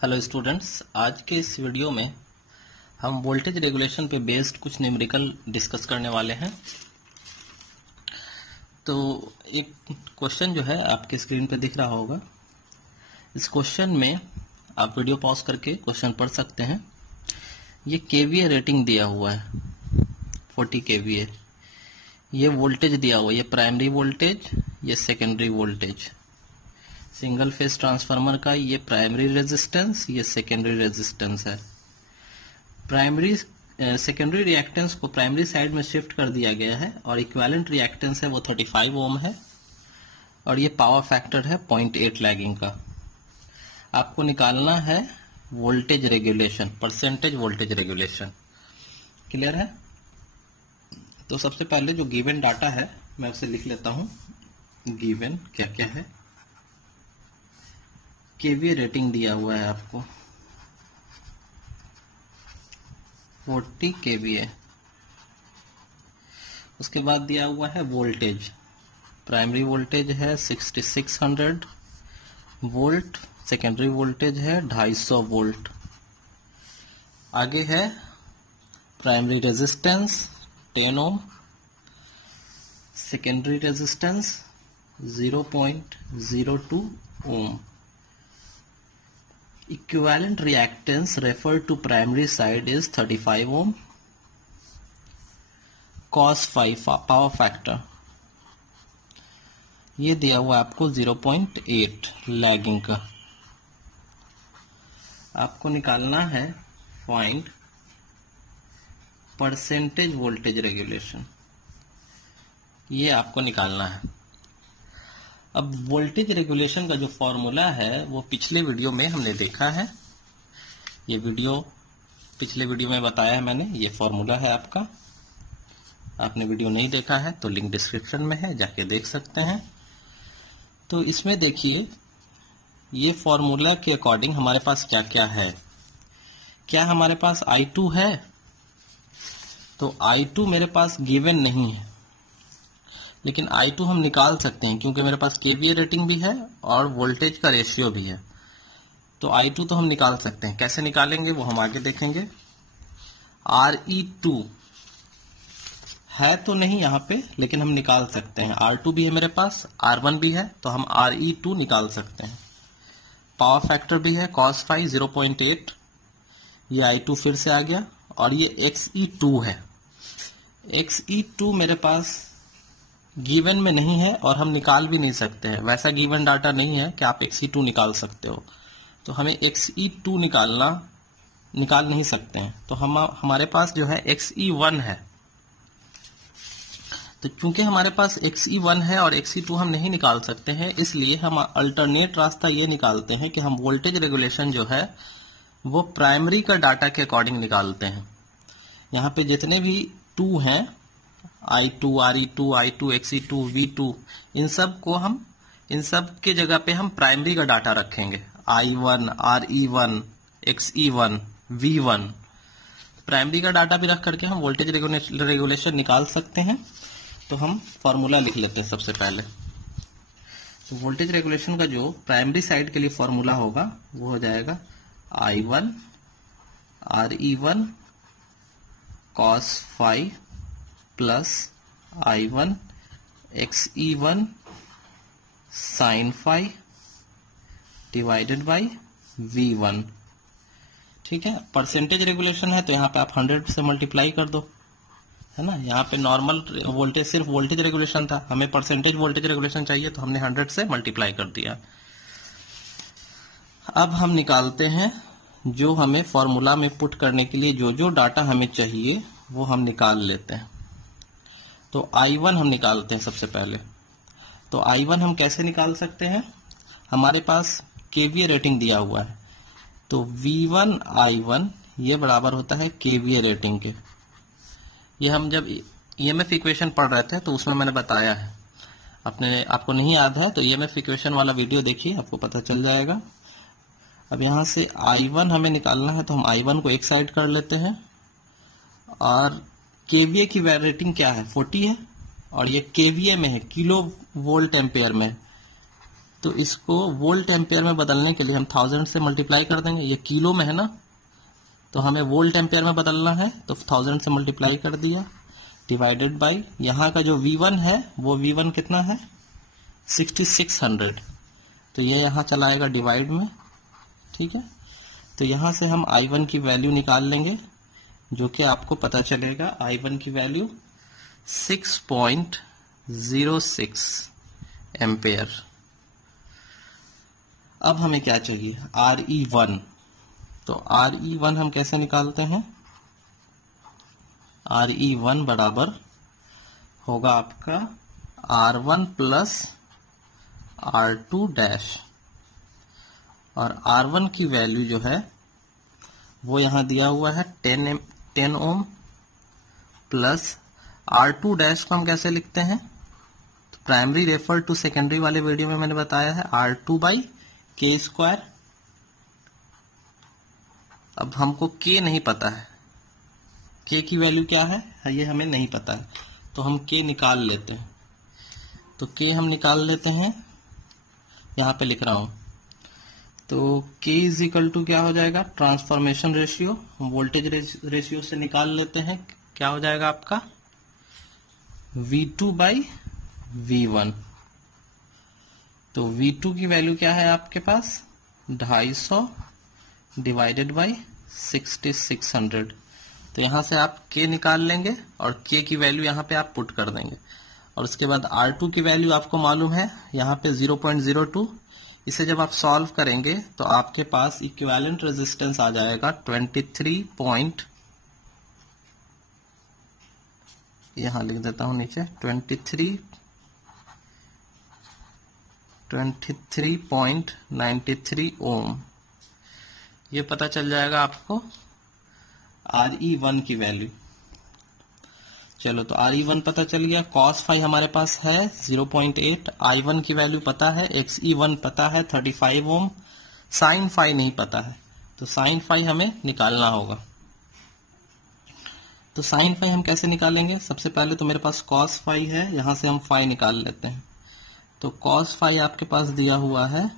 Hello students, आज के इस वीडियो में हम वोल्टेज रेगुलेशन पे बेस्ड कुछ न्यूमेरिकल डिस्कस करने वाले हैं। तो एक क्वेश्चन जो है आपके स्क्रीन पे दिख रहा होगा। इस क्वेश्चन में आप वीडियो पॉज करके क्वेश्चन पढ़ सकते हैं। ये केवीए रेटिंग दिया हुआ है 40 केवीए। ये वोल्टेज दिया हुआ है, ये प्राइमरी वोल्टेज, ये secondary voltage. Single phase transformer का ये प्राइमरी रेजिस्टेंस, ये सेकेंडरी रेजिस्टेंस है। प्राइमरी सेकेंडरी रिएक्टेंस को प्राइमरी साइड में शिफ्ट कर दिया गया है और इक्विवेलेंट रिएक्टेंस है वो 35 ओम है और ये पावर फैक्टर है 0.8 लैगिंग का। आपको निकालना है voltage regulation, percentage voltage regulation. Clear है? तो सबसे पहले जो गिवन डाटा है मैं उसे लिख लेता हूं। गिवन क्या क्या है? केवीए रेटिंग दिया हुआ है आपको 40 केवीए। उसके बाद दिया हुआ है वोल्टेज। प्राइमरी वोल्टेज है 6600 वोल्ट, सेकेंडरी वोल्टेज है 250 वोल्ट। आगे है primary resistance 10 Om, secondary resistance 0.02 Om. Equivalent reactance referred to primary side is 35 ohm. Cos phi power factor ये दिया हुआ आपको 0.8 लैगिंग का। आपको निकालना है फाइंड परसेंटेज वोल्टेज रेगुलेशन। ये आपको निकालना है। अब वोल्टेज रेगुलेशन का जो फॉर्मूला है वो पिछले वीडियो में हमने देखा है। ये वीडियो पिछले वीडियो में बताया है मैंने। ये फॉर्मूला है आपका। आपने वीडियो नहीं देखा है तो लिंक डिस्क्रिप्शन में है, जाके देख सकते हैं। तो इसमें देखिए ये फॉर्मूला के अकॉर्डिंग हमारे पास क्या क्या है। क्या हमारे पास I2 है? तो I2 मेरे पास गिवन नहीं है, लेकिन I2 हम निकाल सकते हैं क्योंकि मेरे पास केवीए रेटिंग भी है और वोल्टेज का रेशियो भी है। तो I2 तो हम निकाल सकते हैं। कैसे निकालेंगे वो हम आगे देखेंगे। RE2 है तो नहीं यहाँ पे, लेकिन हम निकाल सकते हैं। R2 भी है मेरे पास, R1 भी है, तो हम RE2 निकाल सकते हैं। पावर फैक्टर भी है cos phi 0.8, ये I2 फिर से आ गया। और ये XE2 है। XE2 मेरे पास गिवन में नहीं है और हम निकाल भी नहीं सकते हैं। वैसा गिवन डाटा नहीं है कि आप XE2 निकाल सकते हो। तो हमें XE2 निकाल नहीं सकते हैं। तो हमारे पास जो है XE1 है। तो चूंकि हमारे पास XE1 है और XE2 हम नहीं निकाल सकते हैं, इसलिए हम अल्टरनेट रास्ता ये निकालते हैं कि हम वोल्टेज रेगुलेशन जो है वो प्राइमरी का डाटा के अकॉर्डिंग निकालते हैं। यहाँ पे जितने भी 2 हैं, I2, RE2, I2, XE2, V2, इन सब के जगह पे हम प्राइमरी का डाटा रखेंगे। I1, RE1, XE1, V1 primary का डाटा भी रख करके हम वोल्टेज रेगुलेशन निकाल सकते हैं। तो हम फॉर्मूला लिख लेते हैं सबसे पहले। तो वोल्टेज रेगुलेशन का जो प्राइमरी साइड के लिए फॉर्मूला होगा वो हो जाएगा I1 RE1 cos phi plus I1 XE1 sin phi divided by V1। ठीक है। परसेंटेज रेगुलेशन है तो यहाँ पे आप 100 से मल्टीप्लाई कर दो, है ना। यहाँ पे नॉर्मल वोल्टेज सिर्फ वोल्टेज रेगुलेशन था, हमें परसेंटेज वोल्टेज रेगुलेशन चाहिए तो हमने 100 से मल्टीप्लाई कर दिया। अब हम निकालते हैं जो हमें फॉर्मूला में पुट करने के लिए जो डाटा हमें चाहिए वो हम निकाल लेते हैं। तो I1 हम निकालते हैं सबसे पहले। तो I1 हम कैसे निकाल सकते हैं? हमारे पास केवीए रेटिंग दिया हुआ है, तो V1 I1 ये बराबर होता है केवीए रेटिंग के। ये हम जब EMF इक्वेशन पढ़ रहे थे तो उसमें मैंने बताया है। आपको नहीं याद है तो EMF इक्वेशन वाला वीडियो देखिए, आपको पता चल जाएगा। अब यहाँ से I1 हमें निकालना है तो हम I1 को एक साइड कर लेते हैं और केवीए की रेटिंग क्या है 40 है और ये केवीए में है, किलो वोल्ट एम्पेयर में। तो इसको वोल्ट एम्पेयर में बदलने के लिए हम 1000 से मल्टीप्लाई कर देंगे। ये किलो में है ना, तो हमें वोल्ट एम्पेयर में बदलना है, तो 1000 से मल्टीप्लाई कर दिया, डिवाइडेड बाई यहाँ का जो V1 है वो V1 कितना है 6600, तो ये यहाँ चला आएगा डिवाइड में। ठीक है, तो यहाँ से हम I1 की वैल्यू निकाल लेंगे, जो कि आपको पता चलेगा I1 की वैल्यू 6.06 एम्पेयर। अब हमें क्या चाहिए, RE1। तो RE1 हम कैसे निकालते हैं, RE1 बराबर होगा आपका R1 प्लस R2 डैश, और R1 की वैल्यू जो है वो यहां दिया हुआ है 10 ओम, प्लस R2 डैश को हम कैसे लिखते हैं, तो प्राइमरी रेफर टू सेकेंडरी वाले वीडियो में मैंने बताया है R2/K²। अब हमको K नहीं पता है, K की वैल्यू क्या है ये हमें नहीं पता है, तो हम K निकाल लेते हैं। तो K हम निकाल लेते हैं, यहां पे लिख रहा हूं। तो K इज इक्वल टू क्या हो जाएगा, ट्रांसफॉर्मेशन रेशियो, वोल्टेज रेशियो से निकाल लेते हैं, क्या हो जाएगा आपका V2/V1। तो V2 की वैल्यू क्या है आपके पास 250 डिवाइडेड बाई 6600। तो यहां से आप K निकाल लेंगे और K की वैल्यू यहां पे आप पुट कर देंगे, और उसके बाद R2 की वैल्यू आपको मालूम है यहां पे 0.02। इसे जब आप सॉल्व करेंगे तो आपके पास इक्विवेलेंट रेजिस्टेंस आ जाएगा 23 यहां लिख देता हूं नीचे 23.93 ओम। ये पता चल जाएगा आपको RE1 की वैल्यू। चलो, तो RE1 पता चल गया, cos फाई हमारे पास है 0.8, I1 की वैल्यू पता है, XE1 पता है 35 ओम, sin फाई नहीं पता है, तो sin फाई हमें निकालना होगा। तो sin फाई हम कैसे निकालेंगे, सबसे पहले तो मेरे पास cos फाई है, यहां से हम फाई निकाल लेते हैं। तो cos फाई आपके पास दिया हुआ है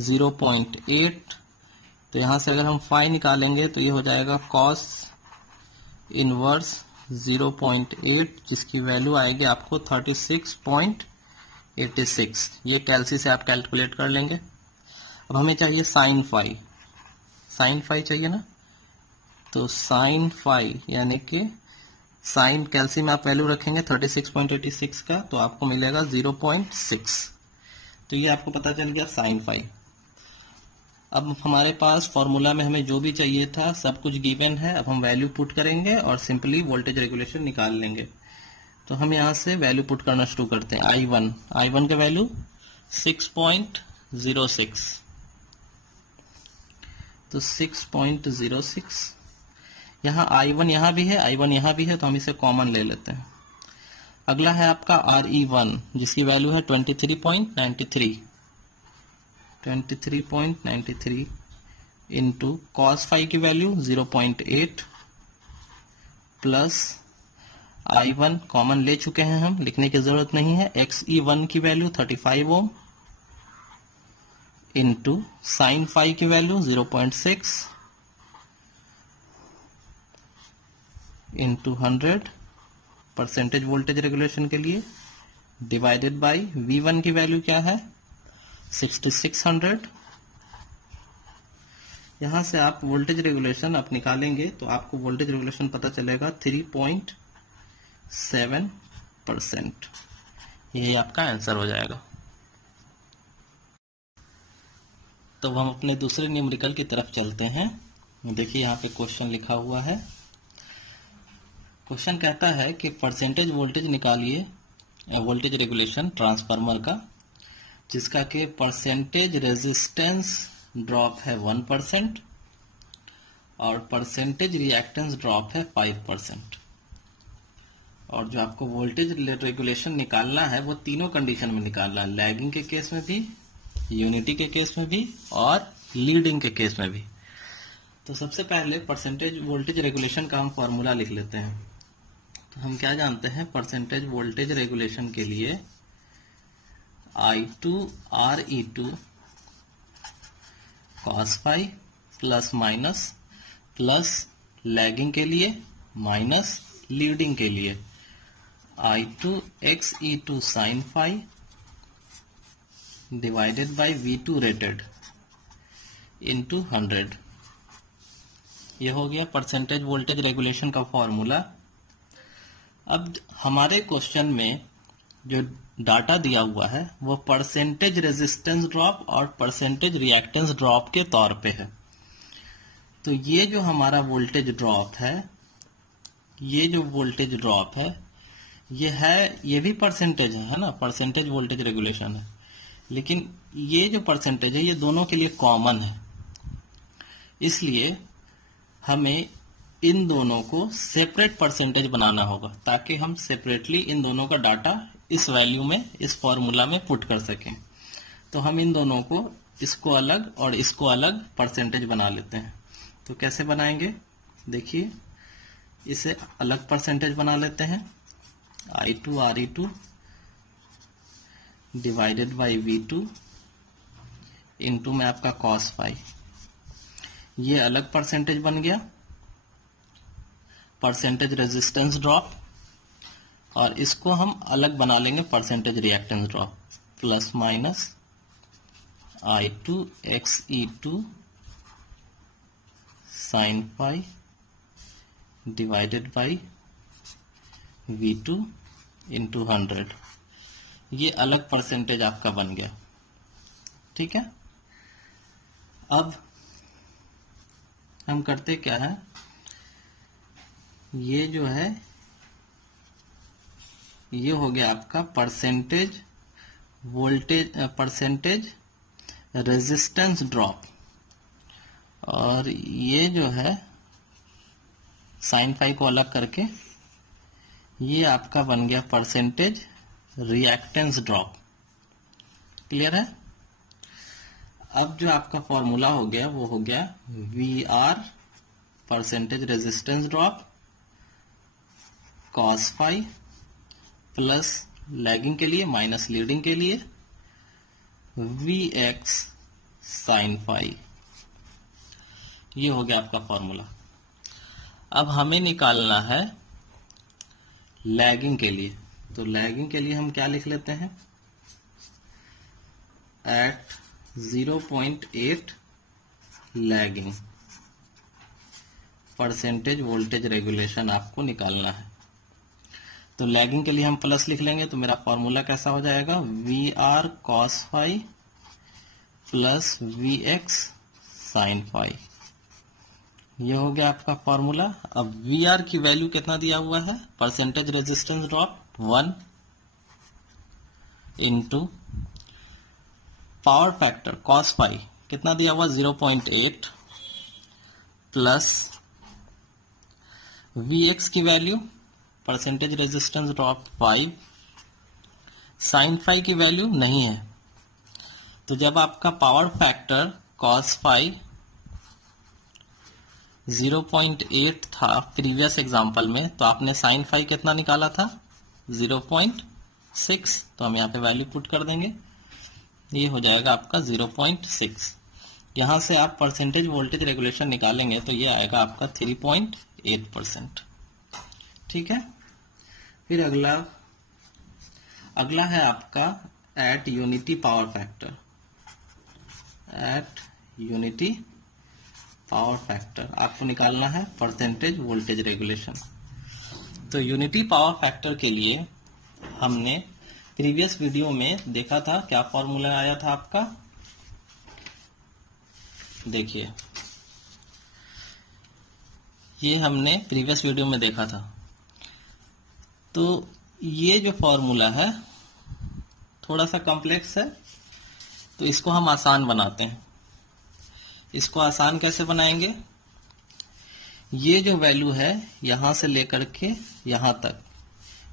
0.8, तो यहां से अगर हम फाई निकालेंगे तो ये हो जाएगा cos इनवर्स 0.8, जिसकी वैल्यू आएगी आपको 36.86। ये कैलसी से आप कैलकुलेट कर लेंगे। अब हमें चाहिए साइन फाई, साइन फाई चाहिए ना, तो साइन फाई यानी कि साइन कैलसी में आप वैल्यू रखेंगे 36.86 का, तो आपको मिलेगा 0.6। तो ये आपको पता चल गया साइन फाई। अब हमारे पास फॉर्मूला में हमें जो भी चाहिए था सब कुछ गिवन है, अब हम वैल्यू पुट करेंगे और सिंपली वोल्टेज रेगुलेशन निकाल लेंगे। तो हम यहां से वैल्यू पुट करना शुरू करते हैं। I1 का वैल्यू 6.06, तो 6.06, यहाँ I1 यहाँ भी है, I1 यहाँ भी है, तो हम इसे कॉमन ले लेते हैं। अगला है आपका RE1, जिसकी वैल्यू है 23.93 इंटू cos फाई की वैल्यू 0.8 प्लस I1 कॉमन ले चुके हैं हम, लिखने की जरूरत नहीं है, XE1 की value 35 ohm into sine phi की value 0.6 into 100 percentage voltage regulation के लिए, डिवाइडेड बाई V1 की वैल्यू क्या है 6600। यहां से आप वोल्टेज रेगुलेशन आप निकालेंगे तो आपको वोल्टेज रेगुलेशन पता चलेगा 3.7%। यही आपका आंसर हो जाएगा। तो हम अपने दूसरे न्यूमेरिकल की तरफ चलते हैं। देखिए यहाँ पे क्वेश्चन लिखा हुआ है। क्वेश्चन कहता है कि परसेंटेज वोल्टेज निकालिए वोल्टेज रेगुलेशन ट्रांसफार्मर का, जिसका कि परसेंटेज रेजिस्टेंस ड्रॉप है 1% और परसेंटेज रिएक्टेंस ड्रॉप है 5%। और जो आपको वोल्टेज रेगुलेशन निकालना है वो तीनों कंडीशन में निकालना है, लैगिंग के केस में भी, यूनिटी के केस में भी और लीडिंग के केस में भी। तो सबसे पहले परसेंटेज वोल्टेज रेगुलेशन का हम फॉर्मूला लिख लेते हैं। तो हम क्या जानते हैं, परसेंटेज वोल्टेज रेगुलेशन के लिए I2 RE2 cos phi plus minus, plus lagging के लिए माइनस लीडिंग के लिए I2 XE2 sin phi divided by V2 rated into 100। यह हो गया परसेंटेज वोल्टेज रेगुलेशन का फॉर्मूला। अब हमारे क्वेश्चन में जो डाटा दिया हुआ है वो परसेंटेज रेजिस्टेंस ड्रॉप और परसेंटेज रिएक्टेंस ड्रॉप के तौर पे है। तो ये जो हमारा वोल्टेज ड्रॉप है, ये जो वोल्टेज ड्रॉप है ये भी परसेंटेज है ना, परसेंटेज वोल्टेज रेगुलेशन है, लेकिन ये जो परसेंटेज है ये दोनों के लिए कॉमन है, इसलिए हमें इन दोनों को सेपरेट परसेंटेज बनाना होगा ताकि हम सेपरेटली इन दोनों का डाटा इस वैल्यू में, इस फॉर्मूला में पुट कर सकें। तो हम इन दोनों को, इसको अलग और इसको अलग परसेंटेज बना लेते हैं। तो कैसे बनाएंगे देखिए, इसे अलग परसेंटेज बना लेते हैं। I2 RE2 divided by V2 into में आपका cos phi, ये अलग परसेंटेज बन गया परसेंटेज रेजिस्टेंस ड्रॉप, और इसको हम अलग बना लेंगे percentage reactance drop, plus minus I2 XE2 sin phi divided by V2 into 100। ये अलग परसेंटेज आपका बन गया, ठीक है। अब हम करते क्या है, ये जो है ये हो गया आपका percentage voltage, percentage resistance drop, और ये जो है साइन फाई को अलग करके ये आपका बन गया परसेंटेज रिएक्टेंस ड्रॉप। क्लियर है। अब जो आपका फॉर्मूला हो गया वो हो गया VR percentage resistance drop cos phi plus lagging के लिए माइनस लीडिंग के लिए VX sin phi। ये हो गया आपका फॉर्मूला। अब हमें निकालना है लैगिंग के लिए। तो लैगिंग के लिए हम क्या लिख लेते हैं, at 0.8 lagging percentage voltage regulation आपको निकालना है। तो लैगिंग के लिए हम प्लस लिख लेंगे, तो मेरा फॉर्मूला कैसा हो जाएगा, VR cos phi plus VX sin phi। ये हो गया आपका फॉर्मूला। अब VR की वैल्यू कितना दिया हुआ है, percentage resistance drop 1 into power factor cos phi कितना दिया हुआ 0.8 प्लस VX की value percentage resistance drop 5, sine phi की वैल्यू नहीं है। तो जब आपका पावर फैक्टर cos phi 0.8 था प्रीवियस एग्जांपल में, तो आपने साइन फाई कितना निकाला था 0.6, तो हम यहाँ पे वैल्यू पुट कर देंगे, ये हो जाएगा आपका 0.6। यहां से आप परसेंटेज वोल्टेज रेगुलेशन निकालेंगे तो ये आएगा आपका 3.8%। ठीक है। फिर अगला है आपका eight unity power factor, eight unity power factor आपको निकालना है परसेंटेज वोल्टेज रेगुलेशन। तो यूनिटी पावर फैक्टर के लिए हमने प्रीवियस वीडियो में देखा था, क्या फॉर्मूला आया था आपका, देखिए ये हमने प्रीवियस वीडियो में देखा था। तो ये जो फॉर्मूला है थोड़ा सा कॉम्प्लेक्स है, तो इसको हम आसान बनाते हैं। इसको आसान कैसे बनाएंगे, ये जो वैल्यू है यहां से लेकर के यहां तक,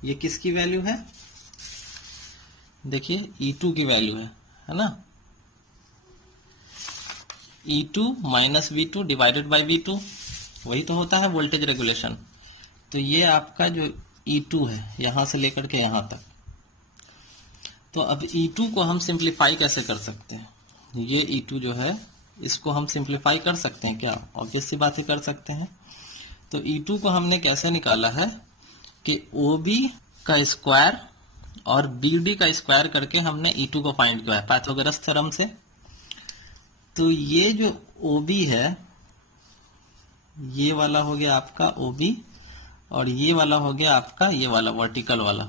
ये किसकी वैल्यू है, देखिए E2 की वैल्यू है ना, E2 minus V2 divided by V2, वही तो होता है वोल्टेज रेगुलेशन। तो ये आपका जो E2 है यहां से लेकर के यहां तक, तो अब E2 को हम सिंप्लीफाई कैसे कर सकते हैं? ये E2 जो है इसको हम सिंप्लीफाई कर सकते हैं क्या? ऑब्वियस सी बात ही कर सकते हैं। तो E2 को हमने कैसे निकाला है कि OB का स्क्वायर और BD का स्क्वायर करके हमने E2 को फाइंड किया है पाइथागोरस थ्योरम से। तो ये जो OB है ये वाला हो गया आपका OB और ये वाला हो गया आपका ये वाला वर्टिकल वाला।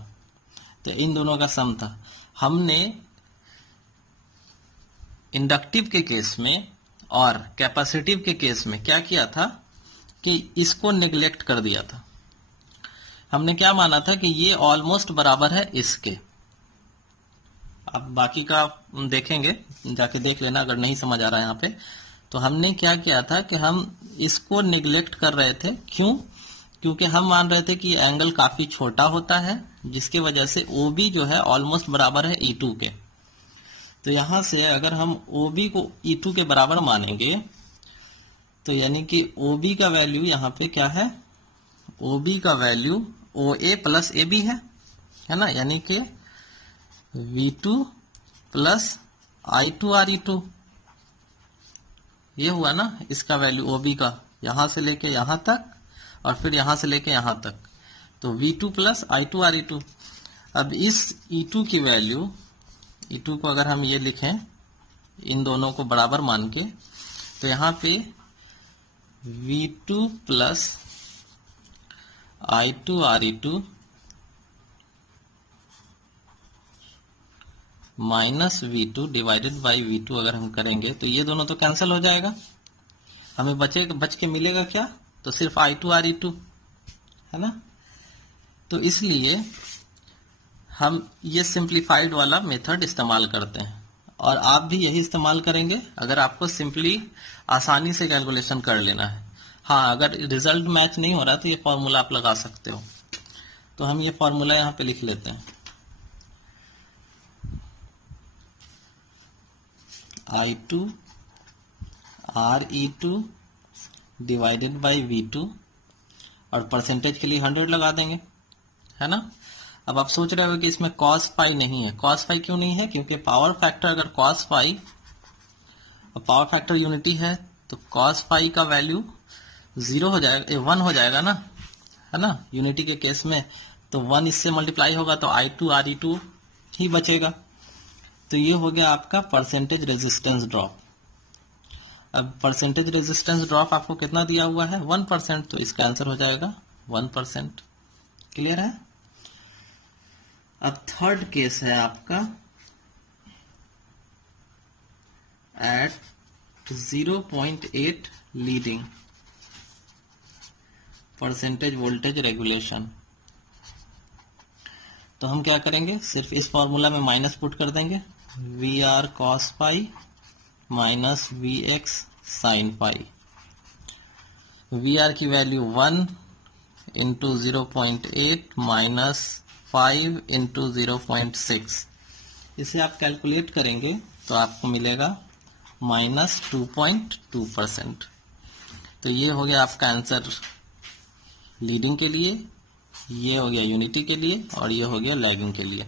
तो इन दोनों का सम था। हमने इंडक्टिव के केस में और कैपेसिटिव के केस में क्या किया था कि इसको नेग्लेक्ट कर दिया था। हमने क्या माना था कि ये ऑलमोस्ट बराबर है इसके। अब बाकी का देखेंगे, जाके देख लेना अगर नहीं समझ आ रहा है यहाँ पे। तो हमने क्या किया था कि हम इसको नेग्लेक्ट कर रहे थे। क्यों? क्योंकि हम मान रहे थे कि ये एंगल काफी छोटा होता है, जिसकी वजह से OB जो है ऑलमोस्ट बराबर है E2 के। तो यहां से अगर हम OB को E2 के बराबर मानेंगे तो यानी कि OB का वैल्यू यहाँ पे क्या है? OB का वैल्यू OA प्लस AB है ना, यानी कि V2 प्लस I2 RE2 ये हुआ ना इसका वैल्यू OB का, यहां से लेके यहां तक और फिर यहां से लेके यहां तक। तो V2 प्लस I2 RE2। अब इस E2 की वैल्यू, E2 को अगर हम ये लिखें इन दोनों को बराबर मान के, तो यहां पे V2 plus I2 RE2 minus V2 divided by V2 अगर हम करेंगे तो ये दोनों तो कैंसिल हो जाएगा। हमें बच के मिलेगा क्या? तो सिर्फ I2 RE2 है ना। तो इसलिए हम ये सिंप्लीफाइड वाला मेथड इस्तेमाल करते हैं और आप भी यही इस्तेमाल करेंगे अगर आपको सिंपली आसानी से कैलकुलेशन कर लेना है। हाँ, अगर रिजल्ट मैच नहीं हो रहा तो ये फॉर्मूला आप लगा सकते हो। तो हम ये फॉर्मूला यहाँ पे लिख लेते हैं। I2 RE2 divided by V2 और परसेंटेज के लिए 100 लगा देंगे, है ना। अब आप सोच रहे हो कि इसमें cos फाई नहीं है। cos फाई क्यों नहीं है? क्योंकि पावर फैक्टर अगर cos फाई और पावर फैक्टर यूनिटी है तो cos फाई का वैल्यू 0 हो जाएगा, 1 हो जाएगा ना, है ना। यूनिटी के केस में तो 1 इससे मल्टीप्लाई होगा तो I2 RE2 ही बचेगा। तो ये हो गया आपका परसेंटेज रेजिस्टेंस ड्रॉप। अब परसेंटेज रेजिस्टेंस ड्रॉप आपको कितना दिया हुआ है? 1%। तो इसका आंसर हो जाएगा 1%। क्लियर है? अब थर्ड केस है आपका at 0.8 leading percentage voltage regulation. तो हम क्या करेंगे? सिर्फ इस फॉर्मूला में माइनस पुट कर देंगे, VR cos phi minus VX sin phi. VR की वैल्यू 1 इंटू 0.8 माइनस 5 इंटू 0.6। इसे आप कैलकुलेट करेंगे तो आपको मिलेगा माइनस 2.2%। तो ये हो गया आपका आंसर लीडिंग के लिए, ये हो गया यूनिटी के लिए और ये हो गया लैगिंग के लिए।